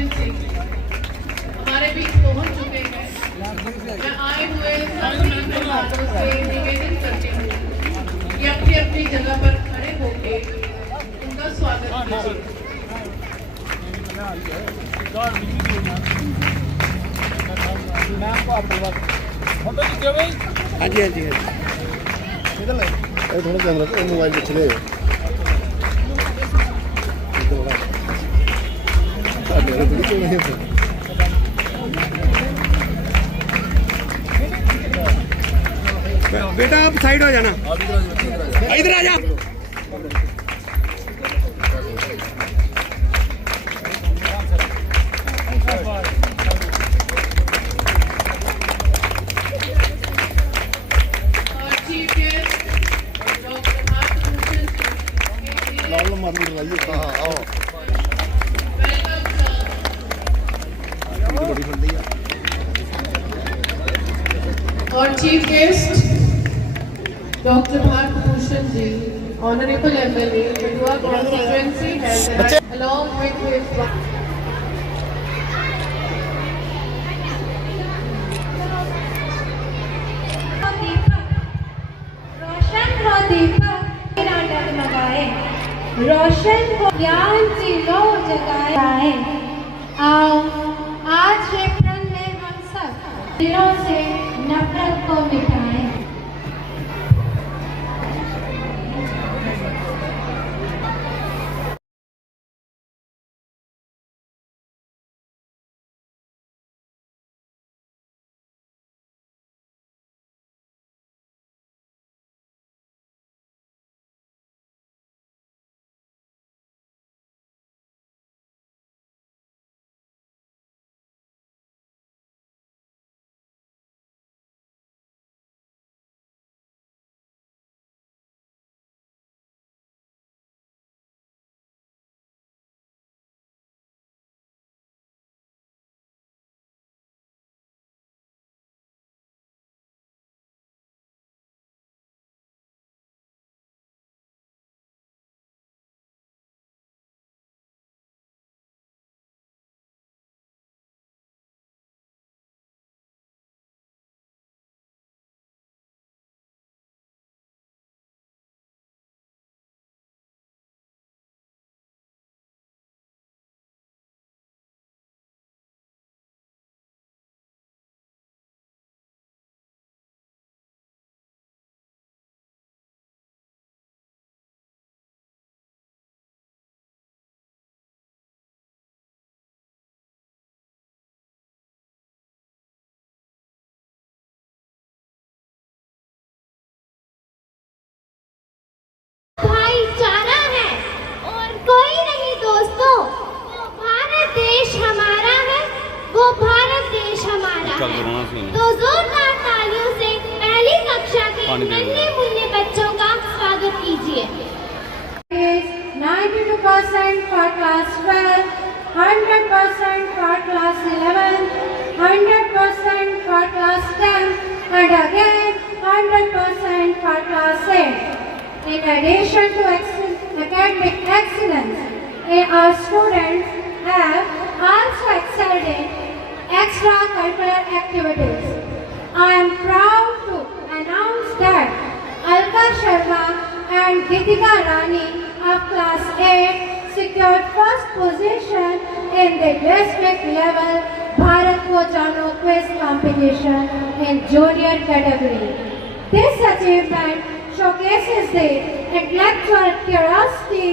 Constituency हमारे बीच पहुंच चुके हैं। मैं आए हुए सभी मेहमानों से निवेदन करती हूँ कि अपनी अपनी जगह पर खड़े होकर उनका स्वागत कीजिए। हाँ जी हाँ जी हाँ जी थोड़ा कैमरा तो मोबाइल देख ले बेटा आप साइड हो जाना, इधर आ जा। और chief guest doctor Bharat Bhushan ji, honourable MLA Kathua constituency health along with his रोशन को ज्ञान की लो जगाए। आओ आज से प्रण ले हम सब, दिलों से नफरत को मिटाएं। भाईचारा है और कोई नहीं दोस्तों, वो भारत देश हमारा है, वो भारत देश हमारा है। तो जोरदार तालियों से पहली कक्षा के नन्हे मुन्ने बच्चों का स्वागत कीजिए। 92% for class 12, 100% for class 11, 100% for class 10, and again 100% for class 8. In addition to academic excellence, our students have also excelled in extracurricular activities. I am proud to announce that Alka Sharma and Gitika Rani of class 8 secured first position in the district level Bharat Ko Jano quiz competition in junior category. This achievement showcases the intellectual curiosity,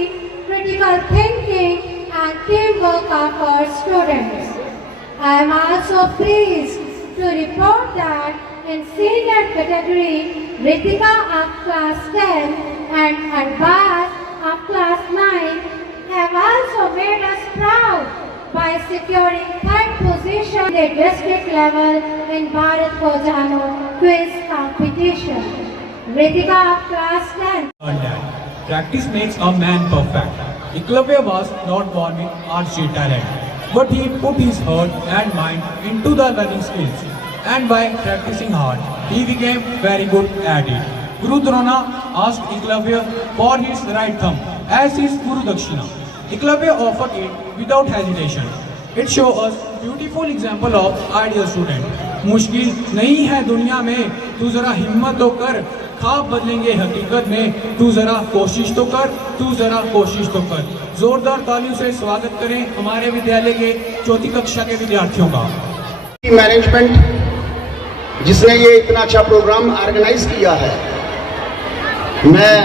critical thinking, and teamwork of our students. I am also pleased to report that in senior category, Ritika of class 10 and Arbaz of class 9 have also made us proud by securing third position at the district level in Bharat Ko Jano quiz competition. Ritika of class 10. Practice makes a man perfect. Eklavya was not born with artsy talent, but he put his heart and mind into the learning skills, and by practicing hard, he became very good at it. Guru Drona asked Eklavya for his right thumb as his Guru Dakshina. Eklavya offered it without hesitation. It shows us beautiful example of ideal student. मुश्किल नहीं है दुनिया में, तू जरा हिम्मत तो कर, ख्वाब बदलेंगे हकीकत में, तू जरा कोशिश तो कर, तू जरा कोशिश तो कर। जोरदार तालियों से स्वागत करें हमारे विद्यालय के चौथी कक्षा के विद्यार्थियों का। मैनेजमेंट जिसने ये इतना अच्छा प्रोग्राम ऑर्गेनाइज किया है, मैं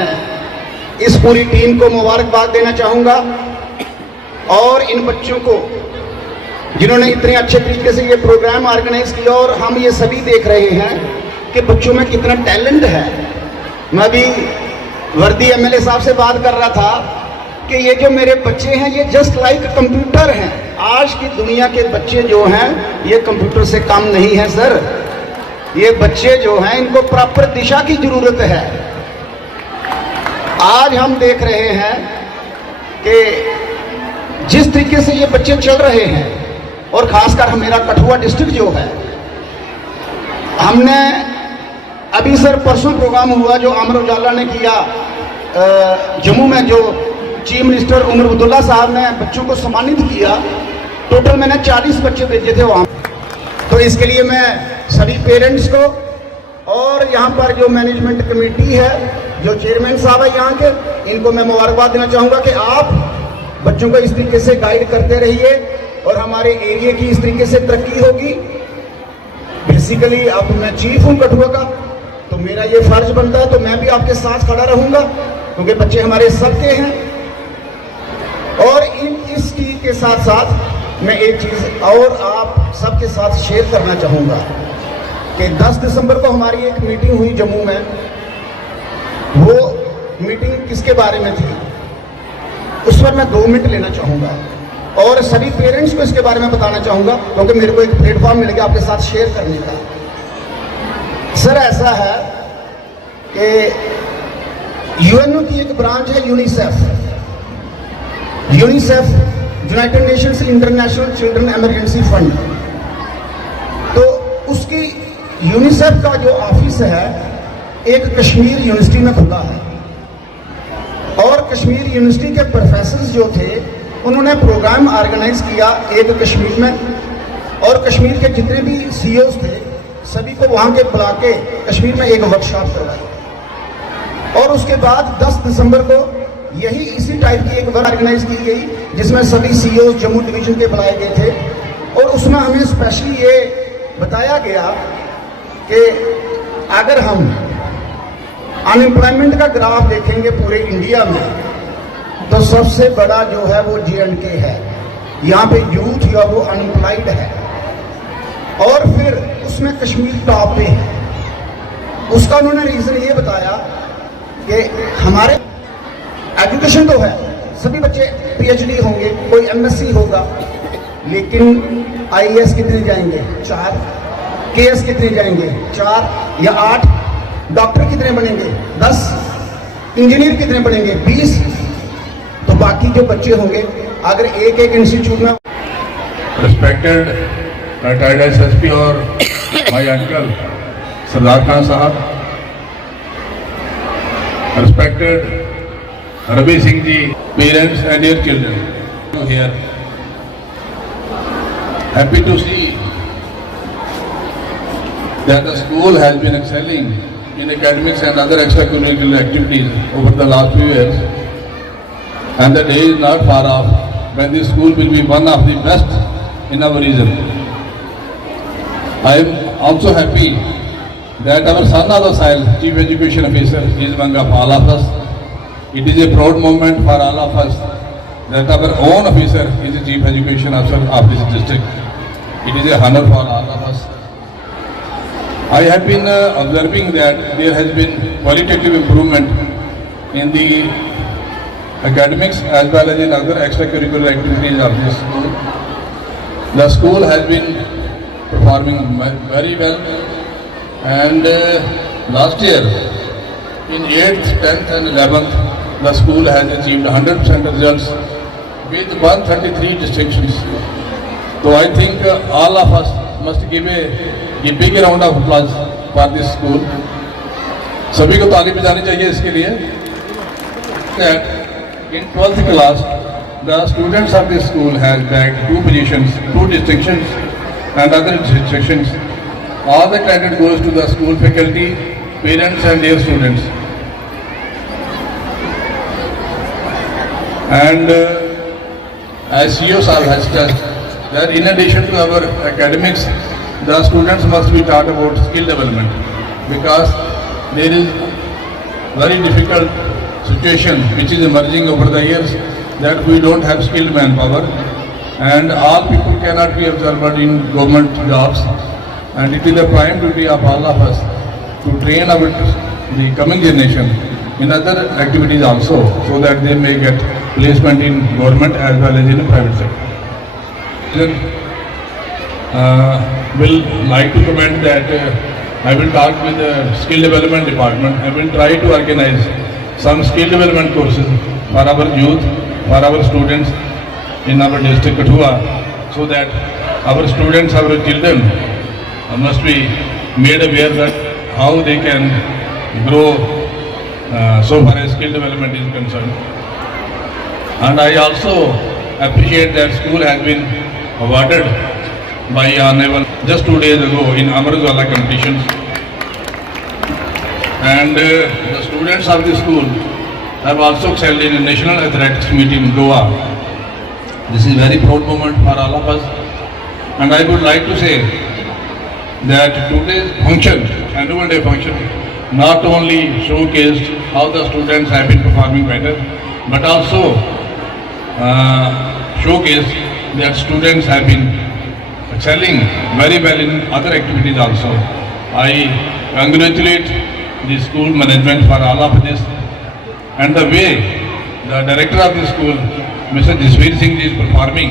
इस पूरी टीम को मुबारकबाद देना चाहूँगा और इन बच्चों को जिन्होंने इतने अच्छे तरीके से ये प्रोग्राम ऑर्गेनाइज किया। और हम ये सभी देख रहे हैं कि बच्चों में कितना टैलेंट है। मैं भी वर्दी एमएलए साहब से बात कर रहा था कि ये जो मेरे बच्चे हैं ये जस्ट लाइक कंप्यूटर हैं। आज की दुनिया के बच्चे जो हैं ये कंप्यूटर से कम नहीं है सर। ये बच्चे जो हैं इनको प्रॉपर दिशा की जरूरत है। आज हम देख रहे हैं कि जिस तरीके से ये बच्चे चल रहे हैं और खासकर मेरा कठुआ डिस्ट्रिक्ट जो है, हमने अभी सर परसों प्रोग्राम हुआ जो अमर उजाला ने किया जम्मू में, जो चीफ मिनिस्टर उमर अब्दुल्ला साहब ने बच्चों को सम्मानित किया। टोटल मैंने 40 बच्चे भेजे थे वहाँ। तो इसके लिए मैं सभी पेरेंट्स को और यहाँ पर जो मैनेजमेंट कमेटी है, जो चेयरमैन साहब है यहाँ के, इनको मैं मुबारकबाद देना चाहूँगा कि आप बच्चों को इस तरीके से गाइड करते रहिए और हमारे एरिया की इस तरीके से तरक्की होगी। बेसिकली अब मैं चीफ हूँ कठुआ का, तो मेरा ये फर्ज बनता है, तो मैं भी आपके साथ खड़ा रहूँगा क्योंकि बच्चे हमारे सबके हैं। और इस चीज़ के साथ साथ मैं एक चीज़ और आप सबके साथ शेयर करना चाहूँगा कि 10 दिसंबर को हमारी एक मीटिंग हुई जम्मू में। वो मीटिंग किसके बारे में थी उस पर मैं 2 मिनट लेना चाहूँगा और सभी पेरेंट्स को इसके बारे में बताना चाहूँगा क्योंकि मेरे को एक प्लेटफॉर्म मिल गया आपके साथ शेयर करने का। सर ऐसा है कि यूएनओ की एक ब्रांच है UNICEF. United Nations international children emergency fund. तो उसकी यूनिसेफ का जो ऑफिस है एक कश्मीर यूनिवर्सिटी में खुला है और कश्मीर यूनिवर्सिटी के प्रोफेसर्स जो थे उन्होंने प्रोग्राम ऑर्गेनाइज किया एक कश्मीर में। और कश्मीर के जितने भी सीईओज थे सभी को वहाँ के बुला के कश्मीर में एक वर्कशॉप करवाई। और उसके बाद 10 दिसंबर को यही इसी टाइप की एक वर्क ऑर्गेनाइज की गई जिसमें सभी सीईओज जम्मू डिवीजन के बुलाए गए थे। और उसमें हमें स्पेशली ये बताया गया कि अगर हम अनएम्प्लॉयमेंट का ग्राफ देखेंगे पूरे इंडिया में तो सबसे बड़ा जो है वो J&K है। यहाँ पे यूथ या वो अनएम्प्लॉयड है और फिर उसमें कश्मीर टॉप पे है। उसका उन्होंने रीज़न ये बताया कि हमारे एजुकेशन तो है, सभी बच्चे PhD होंगे, कोई MSc होगा, लेकिन IAS कितने जाएंगे? 4। KS कितने जाएंगे? 4 या 8। डॉक्टर कितने बनेंगे? 10। इंजीनियर कितने बनेंगे? 20। तो बाकी जो बच्चे होंगे अगर एक इंस्टीट्यूट में। रिस्पेक्टेड रिटायर्ड SSP और my uncle Sardar Khan Sahab, respected Ravi Singh ji, parents and their children here, happy to see that the school has been excelling in academics and other extracurricular activities over the last few years, and the day is not far off when this school will be one of the best in our region. I am also happy that our son of the soil, Chief Education Officer, is among of all of us. It is a proud moment for all of us that our own officer is the Chief Education Officer of this district. It is a honor for all of us. I have been observing that there has been qualitative improvement in the academics as well as in other extracurricular activities of this school. The school has been performing very well, and last year in 8th, 10th and 11th the school has achieved 100% results with 133 distinctions. So I think all of us must give a big round of applause for this school. सभी को ताली बजानी चाहिए इसके लिए। That in 12th class the students of this school has bagged 2 positions, 2 distinctions and other distinctions. All the credit goes to the school faculty, parents and their students. And as CEO Sahab has stressed that in addition to our academics, the students must be taught about skill development, because there is very difficult situation which is emerging over the years, that we don't have skilled manpower, and all people cannot be absorbed in government jobs, and it is the prime duty of all of us to train the coming generation in other activities also, so that they may get placement in government as well as in the private sector. Then, will like to comment that I will talk with the skill development department. I will try to organize some skill development courses for our youth, for our students in our district Kathua, so that our students, our children must be made aware that how they can grow so far as skill development is concerned. And I also appreciate that school has been awarded by Honorable just 2 days ago in Amar Ujwala competitions. And the students of the school have also excelled in a national athletics meet in Goa. This is a very proud moment for all of us. And I would like to say that today's function, annual day function, not only showcased how the students have been performing better, but also showcased that students have been excelling very well in other activities also. I congratulate the school management for all of this, and the way the director of the school, Mr. Jasveer Singh ji, is performing,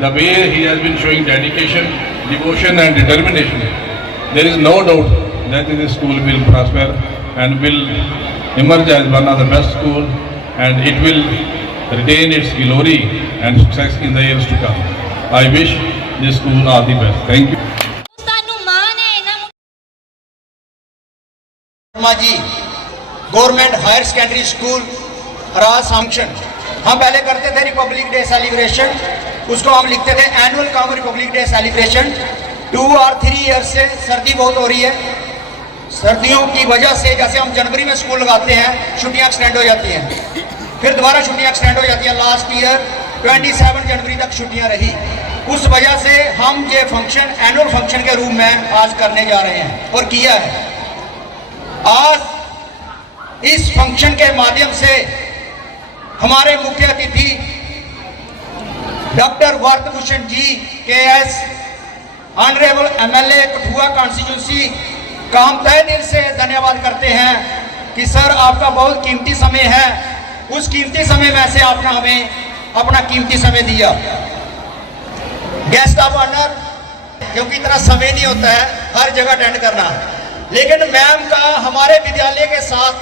the way he has been showing dedication, devotion and determination, there is no doubt that this school will prosper and will emerge as one of the best schools, and it will retain its glory and success in the years to come. I wish this school all the best. Thank you. ਸਾਨੂੰ ਮਾਣ ਹੈ ਇਹਨਾਂ Sharma ji, government higher secondary school राज function हम पहले करते थे Republic day celebration, उसको हम लिखते थे annual com Republic day celebration. 2 और 3 ईयर से सर्दी बहुत हो रही है, सर्दियों की वजह से जैसे हम जनवरी में स्कूल लगाते हैं, छुट्टियां एक्सटेंड हो जाती हैं, फिर दोबारा छुट्टियां एक्सटेंड हो जाती हैं। लास्ट ईयर 27 जनवरी तक छुट्टियां रही, उस वजह से हम ये फंक्शन एनुअल फंक्शन के रूप में आज करने जा रहे हैं और किया है। आज इस फंक्शन के माध्यम से हमारे मुख्य अतिथि डॉक्टर भारतभूषण जी KS, honourable MLA Kathua constituency का हम तहे दिल से धन्यवाद करते हैं कि सर आपका बहुत कीमती समय है, उस कीमती समय में से आपने हमें अपना कीमती समय दिया। गेस्ट ऑफ ऑनर, क्योंकि इतना समय नहीं होता है हर जगह अटेंड करना, लेकिन मैम का हमारे विद्यालय के साथ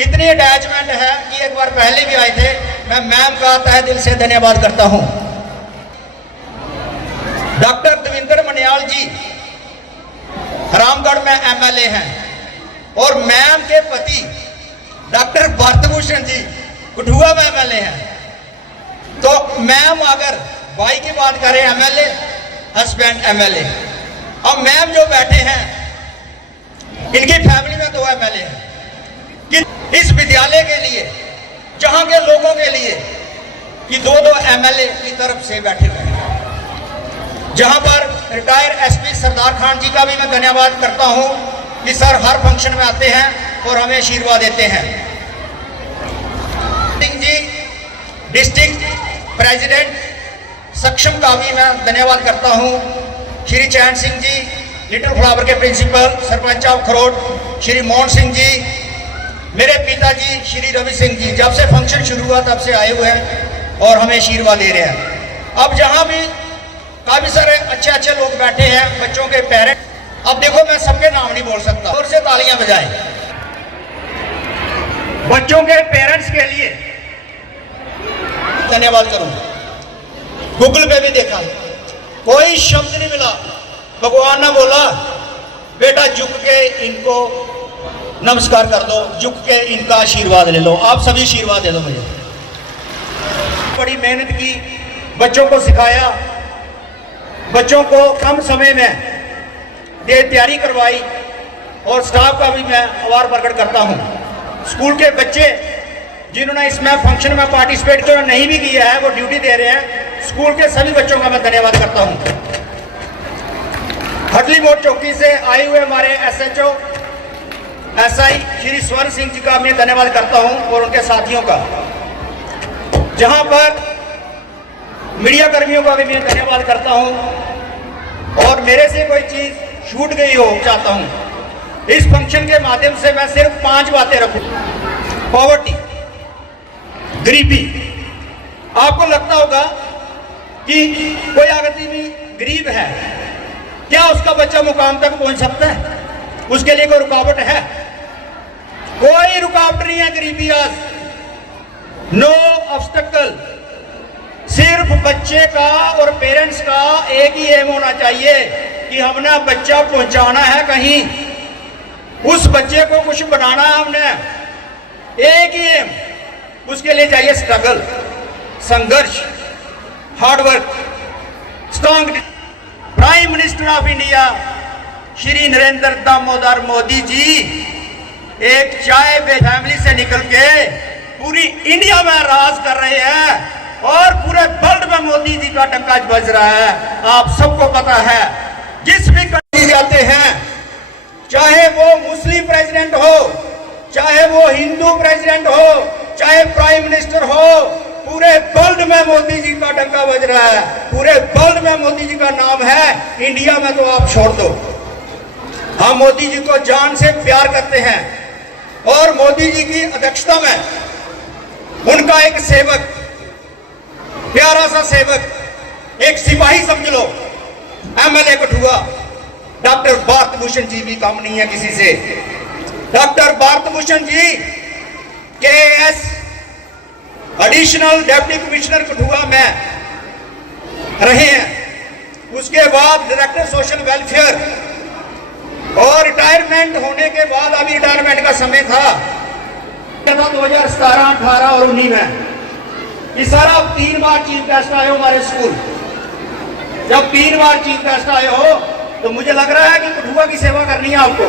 इतनी अटैचमेंट है कि एक बार पहले भी आए थे। मैं मैम का तहे दिल से धन्यवाद करता हूं। डॉक्टर देवेंद्र मनियाल जी रामगढ़ में MLA हैं और मैम के पति डॉक्टर भारतभूषण जी कठुआ में MLA हैं। तो मैम अगर भाई की बात करें MLA, हस्बैंड MLA, अब मैम जो बैठे हैं इनकी फैमिली में 2 MLA हैं कि इस विद्यालय के लिए, जहां के लोगों के लिए कि 2 MLA की तरफ से बैठे हुए हैं। जहां पर रिटायर SP सरदार खान जी का भी मैं धन्यवाद करता हूं कि सर हर फंक्शन में आते हैं और हमें आशीर्वाद देते हैं। सिंह जी डिस्ट्रिक्ट प्रेसिडेंट सक्षम का भी मैं धन्यवाद करता हूं। श्री चैन सिंह जी लिटिल फ्लावर के प्रिंसिपल, सरपंच ऑफ खरोड़ श्री मोहन सिंह जी, मेरे पिताजी श्री रवि सिंह जी जब से फंक्शन शुरू हुआ तब से आए हुए हैं और हमें आशीर्वाद दे रहे हैं। अब जहां भी काफी सारे अच्छे लोग बैठे हैं, बच्चों के पेरेंट्स, अब देखो मैं सबके नाम नहीं बोल सकता, जोर से तालियां बजाएं। बच्चों के पेरेंट्स के लिए धन्यवाद करूंगा। गूगल पे भी देखा, कोई शब्द नहीं मिला, भगवान ने बोला बेटा झुक के इनको नमस्कार कर दो, झुक के इनका आशीर्वाद ले लो। आप सभी आशीर्वाद दे दो मुझे। बड़ी मेहनत की, बच्चों को सिखाया, बच्चों को कम समय में ये तैयारी करवाई और स्टाफ का भी मैं आभार प्रकट करता हूँ। स्कूल के बच्चे जिन्होंने इसमें फंक्शन में पार्टिसिपेट किया नहीं भी किया है वो ड्यूटी दे रहे हैं, स्कूल के सभी बच्चों का मैं धन्यवाद करता हूँ। हटली मोड़ चौकी से आए हुए हमारे SHO SI श्री स्वर्ण सिंह जी का मैं धन्यवाद करता हूँ और उनके साथियों का। जहाँ पर मीडिया कर्मियों का भी मैं धन्यवाद करता हूँ और मेरे से कोई चीज छूट गई हो चाहता हूँ। इस फंक्शन के माध्यम से मैं सिर्फ 5 बातें रखूँ। पॉवर्टी, गरीबी। आपको लगता होगा कि कोई आदमी गरीब है, क्या उसका बच्चा मुकाम तक पहुंच सकता है? उसके लिए कोई रुकावट है? कोई रुकावट नहीं है गरीबी आज, नो ऑब्स्टेकल। सिर्फ बच्चे का और पेरेंट्स का एक ही एम होना चाहिए कि हमने बच्चा पहुंचाना है कहीं, उस बच्चे को कुछ बनाना है हमने, एक ही एम। उसके लिए चाहिए स्ट्रगल, संघर्ष, hard work, strong. Prime minister of India Shri Narendra Damodar Modi ji एक चाय पे फैमिली से निकल के पूरी इंडिया में राज कर रहे हैं और पूरे वर्ल्ड में मोदी जी का डंका बज रहा है। आप सबको पता है, जिस भी कंट्री जाते हैं, चाहे वो मुस्लिम प्रेसिडेंट हो, चाहे वो हिंदू प्रेसिडेंट हो, चाहे प्राइम मिनिस्टर हो, पूरे वर्ल्ड में मोदी जी का डंका बज रहा है, पूरे वर्ल्ड में मोदी जी का नाम है। इंडिया में तो आप छोड़ दो। हम मोदी जी को जान से प्यार करते हैं और मोदी जी की अध्यक्षता में उनका एक सेवक, प्यारा सा सेवक, एक सिपाही समझ लो, MLA कठुआ डॉक्टर भारत भूषण जी भी कम नहीं है किसी से। डॉक्टर भारत भूषण जी KAS additional deputy commissioner Kathua में रहे हैं, उसके बाद डायरेक्टर सोशल वेलफेयर, और रिटायरमेंट होने के बाद अभी रिटायरमेंट का समय था 2017, 18 और 19 में। इस साल आप 3 बार चीफ गेस्ट आए हो हमारे स्कूल। जब 3 बार चीफ गेस्ट आए हो तो मुझे लग रहा है कि कठुआ की सेवा करनी है आपको।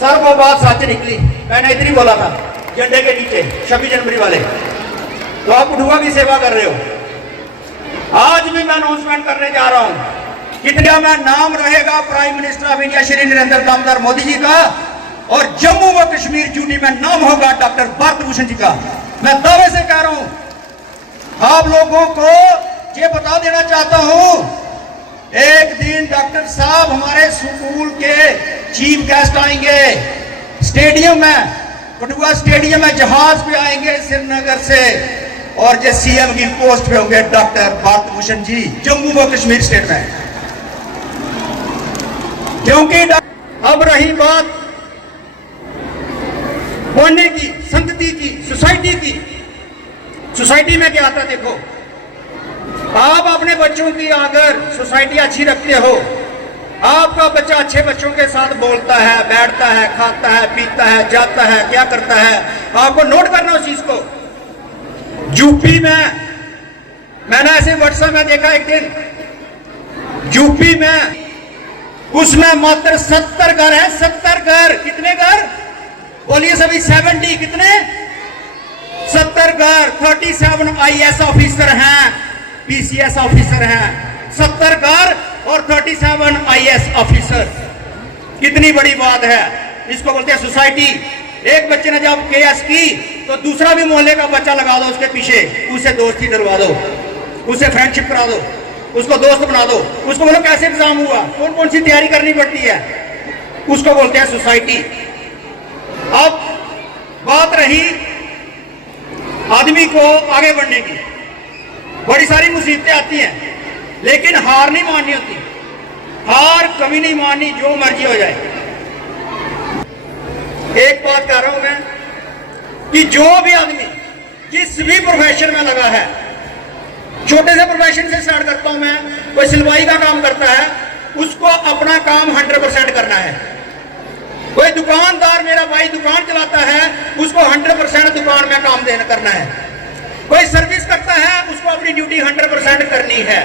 सर वो बात सच निकली, मैंने इतनी बोला था झंडे के नीचे 26 जनवरी वाले, तो आप कठुआ की सेवा कर रहे हो। आज भी मैं अनाउंसमेंट करने जा रहा हूं, कितना में नाम रहेगा prime minister of India Shri Narendra Damodar Modi ji का, और जम्मू व कश्मीर ड्यूटी में नाम होगा डॉक्टर भारत भूषण जी का। मैं दावे से कह रहा हूं, आप लोगों को ये बता देना चाहता हूं, एक दिन डॉक्टर साहब हमारे स्कूल के चीफ गेस्ट आएंगे स्टेडियम में, कठुआ स्टेडियम में जहाज पे आएंगे श्रीनगर से, और जो CM की पोस्ट पे होंगे डॉक्टर भारत भूषण जी जम्मू व कश्मीर स्टेट में। क्योंकि अब रही बात पढ़ने की, संतति की, सोसाइटी की। सोसाइटी में क्या आता देखो, आप अपने बच्चों की अगर सोसाइटी अच्छी रखते हो, आपका बच्चा अच्छे बच्चों के साथ बोलता है, बैठता है, खाता है, पीता है, जाता है, क्या करता है, आपको नोट करना उस चीज को। यूपी में मैंने ऐसे व्हाट्सएप में देखा एक दिन, यूपी में उसमें मात्र 70 घर है, 70 घर। कितने घर बोलिए सभी? 70। कितने? 70 घर। 37 IAS ऑफिसर हैं, PCS ऑफिसर हैं, 70 घर और 37 IAS ऑफिसर। कितनी बड़ी बात है, इसको बोलते हैं सोसाइटी। एक बच्चे ने जब KS की तो दूसरा भी मोहल्ले का बच्चा लगा दो उसके पीछे, उसे दोस्ती डलवा दो, उसे फ्रेंडशिप करा दो, उसको दोस्त बना दो, उसको बोलो कैसे एग्जाम हुआ, कौन कौन सी तैयारी करनी पड़ती है, उसको बोलते हैं सोसाइटी। अब बात रही आदमी को आगे बढ़ने की, बड़ी सारी मुसीबतें आती हैं, लेकिन हार नहीं माननी होती, हार कभी नहीं माननी, जो मर्जी हो जाए। एक बात कह रहा हूं मैं कि जो भी आदमी जिस भी प्रोफेशन में लगा है, छोटे से प्रोफेशन से स्टार्ट करता हूं मैं, कोई सिलवाई का काम करता है, उसको अपना काम 100% करना है। कोई दुकानदार, मेरा भाई दुकान चलाता है, उसको 100% दुकान में काम करना है। कोई सर्विस करता है, उसको अपनी ड्यूटी 100% करनी है।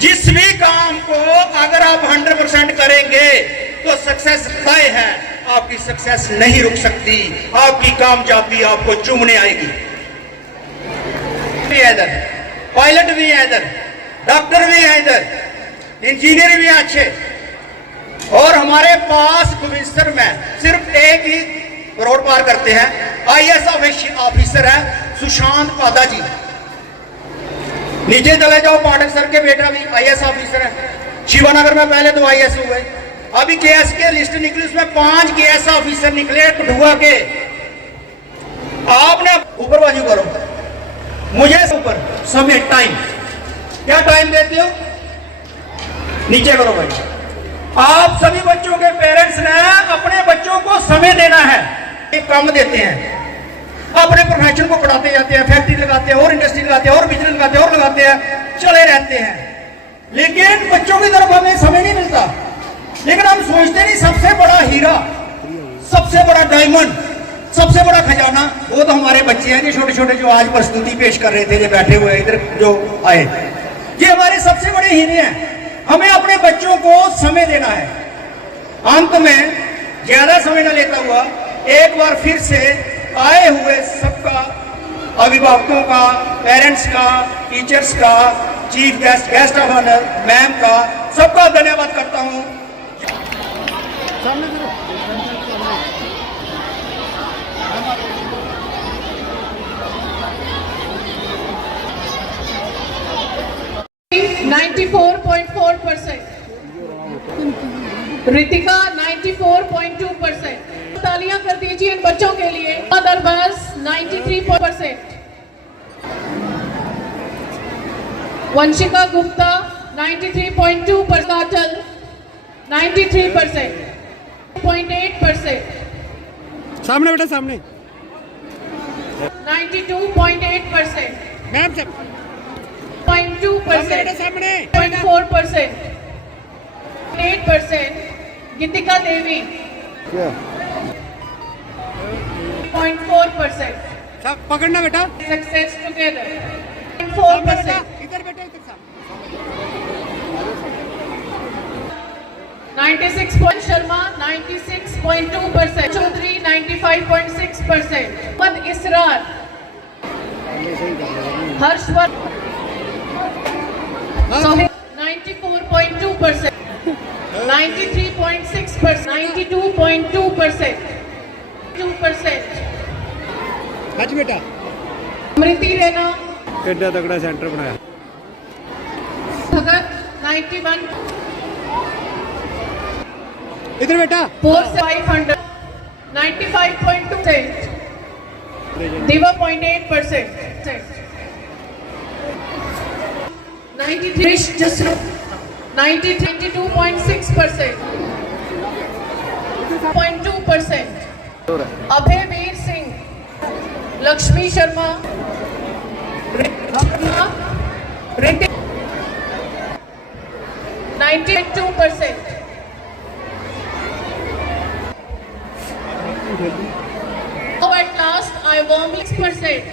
जिस भी काम को अगर आप 100% करेंगे तो सक्सेस तय है। आपकी सक्सेस नहीं रुक सकती, आपकी कामयाबी आपको चूमने आएगी। इधर पायलट भी है, इधर डॉक्टर भी है, इधर इंजीनियर भी है अच्छे। और हमारे पास कमिश्नर में सिर्फ एक ही रोड पार करते हैं, IAS ऑफिसर है सुशांत पादा जी। नीचे चले जाओ, पाठक सर के बेटा भी IAS ऑफिसर है। शिवानगर में पहले 2 IAS हुए, अभी केएस के लिस्ट निकली, उसमें 5 केएस ऑफिसर निकले कठुआ के। आपने ऊपर बाजू करो, मुझे ऊपर समय टाइम क्या टाइम देते हो, नीचे करो भाई। आप सभी बच्चों के पेरेंट्स ने अपने बच्चों को समय देना है। एक काम देते हैं, अपने प्रोफेशन को बढ़ाते जाते हैं, फैक्ट्री लगाते हैं और इंडस्ट्री लगाते हैं और बिजनेस लगाते हैं और लगाते हैं, चले रहते हैं, लेकिन बच्चों की तरफ हमें समय नहीं मिलता। लेकिन हम सोचते नहीं सबसे बड़ा हीरा, सबसे बड़ा डायमंड, सबसे बड़ा खजाना वो तो हमारे बच्चे हैं, जो छोटे छोटे जो आज प्रस्तुति पेश कर रहे थे, जो बैठे हुए इधर जो आए, ये हमारे सबसे बड़े हीरे हैं। हमें अपने बच्चों को समय देना है। अंत में ज्यादा समय न लेता हुआ एक बार फिर से आए हुए सबका, अभिभावकों का, पेरेंट्स का, टीचर्स का, chief guest, guest of honour ma'am का, सबका धन्यवाद करता हूं। 94.4%, रितिका 94.2%। तालियां कर दीजिए इन बच्चों के लिए। अदरबस 93%, वंशिका गुप्ता 93.2%, काटल 93%, 0.8%, सामने बेटा सामने 92.8%, मैम से 0.2%, सामने 0.4%, 8%, गीतिका देवी 0.4%, सब पकड़ना बेटा, सक्सेस टुगेदर 0.4%, इधर बेटा इधर सामने 96. शर्मा 96.2%, चौधरी 95.6%, मोहम्मद इसरार, हर्षवर्धन सोहेल 94.2%, 93.6%, 92.2%, 2%, हज बेटा अमृति रैना, एडा तगड़ा सेंटर बनाया। भगत 91, इधर बेटा 4,500, 95.2%, दिवा 0.8%, 93, जसरू 92.6%, 0.2%, अभय Veer Singh, Lakshmi Sharma, Hrithik 92%. Oh, at last, I won 6%.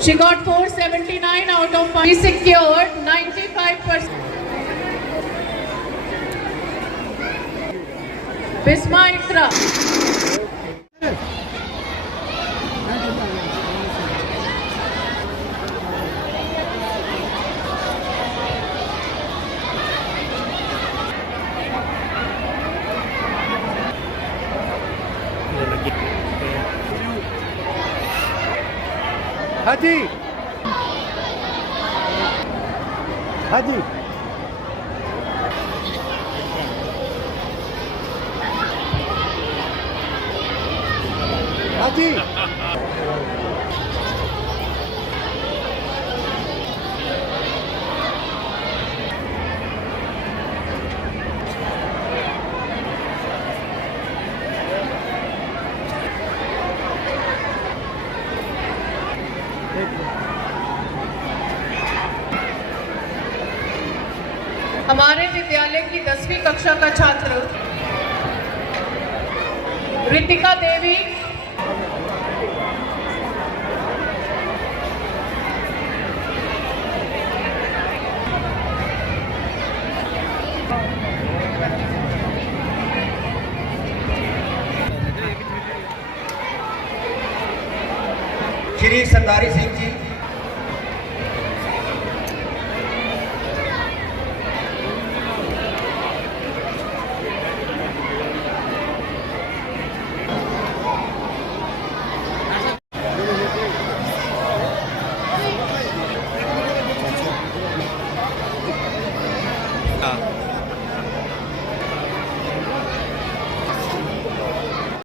She got 479 out of 5. She secured 95%. Bisma Ikra. हाजी हाजी हाजी हमारे विद्यालय की 10वीं कक्षा का छात्र ऋतिका देवी श्री सरदारी सिंह जी